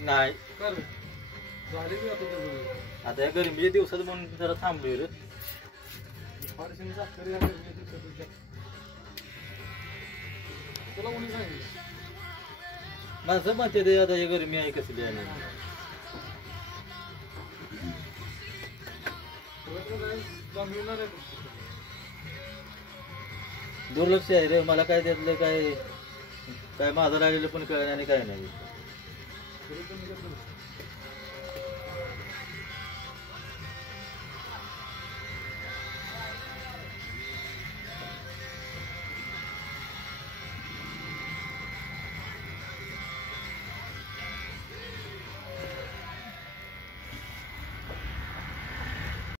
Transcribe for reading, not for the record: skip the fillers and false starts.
नाही कर झाली की आता तुझं आता या गरमीच्या दिवसात म्हणून जरा थांबलोय रे. फारशी साखर या गरमीच्या दिवसात तुझ्या तुला कोणी सांगितलं माणसं म्हणते ते आता ही गरमी आहे कसली आहे. तुला तर काय जमविणार आहे दुर्लक्ष आहे रे मला काय त्यातलं काय काय माझं राहिलेलं पण कळलं आणि काय नाही. तरी पण